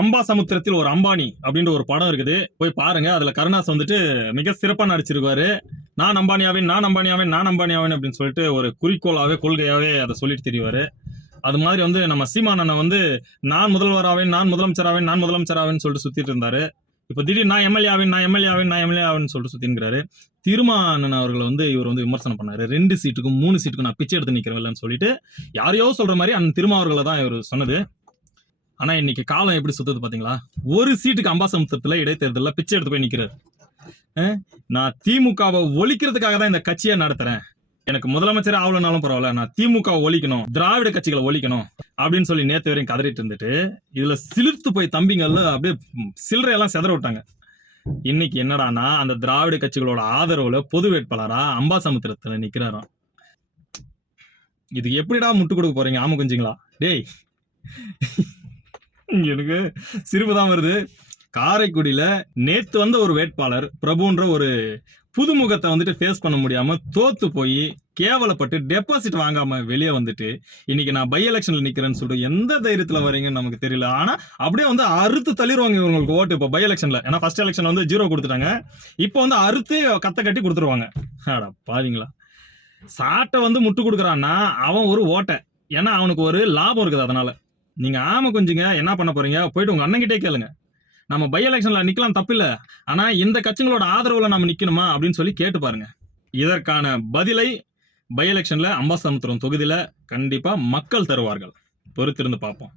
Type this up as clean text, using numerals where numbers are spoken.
அம்பாசமுத்திரத்தில் ஒரு அம்பானி அப்படின்ற ஒரு படம் இருக்குது, போய் பாருங்க. அதுல கருணாஸ் வந்துட்டு மிக சிறப்பா நடிச்சிருக்காரு. நான் அம்பானியாவேன், நான் அம்பானியாவேன், நான் அம்பானியாவேன் அப்படின்னு சொல்லிட்டு ஒரு குறிக்கோளாவே கொள்கையாவே அதை சொல்லிட்டு தெரிவாரு. அது மாதிரி வந்து நம்ம சீமான் அண்ணன் வந்து நான் முதல்வராவேன், நான் முதலமைச்சராவேன், நான் முதலமைச்சராவேன்னு சொல்லிட்டு சுத்திட்டு இருந்தாரு. இப்ப திடீர்னு நான் எம்எல்ஏ ஆவேன், நான் எம்எல்ஏ ஆவேன், நான் எம்எல்ஏ ஆவேன்னு சொல்லிட்டு சுத்திங்கிறாரு. திருமாவளவன் அவர்கள் வந்து இவர் வந்து விமர்சனம் பண்ணாரு. 2 சீட்டுக்கும் 3 சீட்டுக்கும் நான் பிச்சை எடுத்து நிக்கிறேன் சொல்லிட்டு யாரையோ சொல்ற மாதிரி அண்ணன் திருமாவர்களை தான் இவர் சொன்னது. ஆனா இன்னைக்கு காலம் எப்படி சுத்துது பாத்தீங்களா? ஒரு சீட்டுக்கு அம்பாசமுத்திரத்துல இடைத்தேர்தலில் பிச்சை எடுத்து போய் நிக்கிறாரு. நான் திமுகவை ஒழிக்கிறதுக்காக தான் இந்த கட்சியை நடத்துறேன். எனக்கு முதலமைச்சர் ஆகலனாலும் பரவாயில்ல, நான் திமுகவை ஒழிக்கணும், திராவிட கட்சிகளை ஒழிக்கணும் அப்படின்னு சொல்லி நேத்து வரையும் கதறிட்டு இருந்துட்டு இதுல சிலிர்த்து போய் தம்பிங்கள்ல அப்படியே சில்லறையெல்லாம் செதற விட்டாங்க. இன்னைக்கு என்னடானா அந்த திராவிட கட்சிகளோட ஆதரவுல பொது வேட்பாளரா அம்பாசமுத்திரத்துல நிக்கிறாராம். இதுக்கு எப்படிடா முட்டு கொடுக்க போறீங்க ஆமா குஞ்சுங்களா? டேய் எனக்கு சிரிப்புதான் வருது. காரைக்குடியில நேத்து வந்த ஒரு வேட்பாளர் பிரபுன்ற ஒரு புதுமுகத்தை வந்துட்டு ஃபேஸ் பண்ண முடியாம தோத்து போய் கேவலப்பட்டு டெபாசிட் வாங்காம வெளியே வந்துட்டு இன்னைக்கு நான் பை எலெக்ஷன்ல நிக்கிறேன்னு சொல்லிட்டு எந்த தைரியத்துல வரீங்கன்னு நமக்கு தெரியல. ஆனா அப்படியே வந்து அறுத்து தள்ளிடுவாங்க இவங்களுக்கு ஓட்டு. இப்போ பை எலெக்ஷன்ல ஏன்னா ஃபர்ஸ்ட் எலெக்ஷன் வந்து 0 கொடுத்துட்டாங்க, இப்போ வந்து அறுத்து கத்த கட்டி கொடுத்துருவாங்க. பாவீங்களா? சாட்டை வந்து முட்டு கொடுக்குறான்னா அவன் ஒரு ஓட்டை, ஏன்னா அவனுக்கு ஒரு லாபம் இருக்குது. அதனால நீங்க ஆமா கொஞ்சங்க என்ன பண்ண போறீங்க போயிட்டு உங்க அண்ணன் கிட்டே கேளுங்க. நம்ம பை எலெக்ஷன்ல நிக்கலாம் தப்பில்ல, ஆனா இந்த கட்சிகளோட ஆதரவுல நம்ம நிக்கணுமா அப்படின்னு சொல்லி கேட்டு பாருங்க. இதற்கான பதிலை பை எலெக்ஷன்ல அம்பாசமுத்திரம் தொகுதியில கண்டிப்பா மக்கள் தருவார்கள். பொறுத்திருந்து பார்ப்போம்.